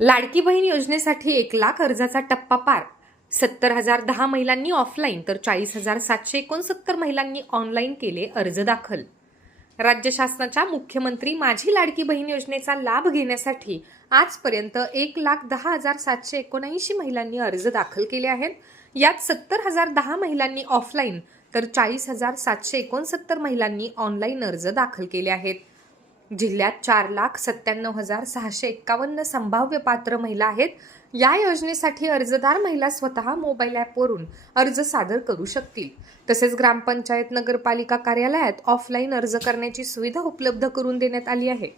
लाडकी बहीण योजनेसाठी एक लाख अर्जाचा टप्पा पार. सत्तर हजार दहा महिलांनी ऑफलाईन तर चाळीस हजार सातशे एकोणसत्तर महिलांनी ऑनलाईन केले अर्ज दाखल. राज्य शासनाच्या मुख्यमंत्री माझी लाडकी बहीण योजनेचा लाभ घेण्यासाठी आजपर्यंत एक लाख दहा हजार सातशे एकोणऐंशी महिलांनी अर्ज दाखल केले आहेत. यात सत्तर हजार दहा महिलांनी ऑफलाईन तर चाळीस हजार सातशे एकोणसत्तर महिलांनी ऑनलाईन अर्ज दाखल केले आहेत. जिल्ह्यात चार लाख सत्त्याण्णव हजार सहाशे एक्कावन्न संभाव्य पात्र महिला आहेत. या योजनेसाठी अर्जदार महिला स्वतः मोबाईल ॲपवरून अर्ज सादर करू शकतील. तसेच ग्रामपंचायत नगरपालिका कार्यालयात ऑफलाईन अर्ज करण्याची सुविधा उपलब्ध करून देण्यात आली आहे.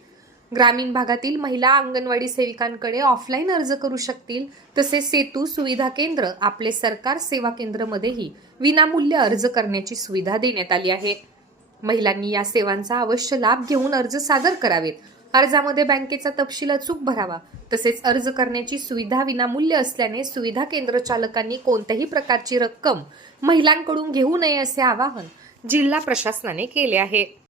ग्रामीण भागातील महिला अंगणवाडी सेविकांकडे ऑफलाईन अर्ज करू शकतील. तसेच सेतू सुविधा केंद्र आपले सरकार सेवा केंद्रमध्येही विनामूल्य अर्ज करण्याची सुविधा देण्यात आली आहे. महिलांनी या सेवांचा अवश्य लाभ घेऊन अर्ज सादर करावेत. अर्जामध्ये बँकेचा तपशील अचूक भरावा. तसेच अर्ज करण्याची सुविधा विनामूल्य असल्याने सुविधा केंद्र चालकांनी कोणत्याही प्रकारची रक्कम महिलांकडून घेऊ नये असे आवाहन जिल्हा प्रशासनाने केले आहे.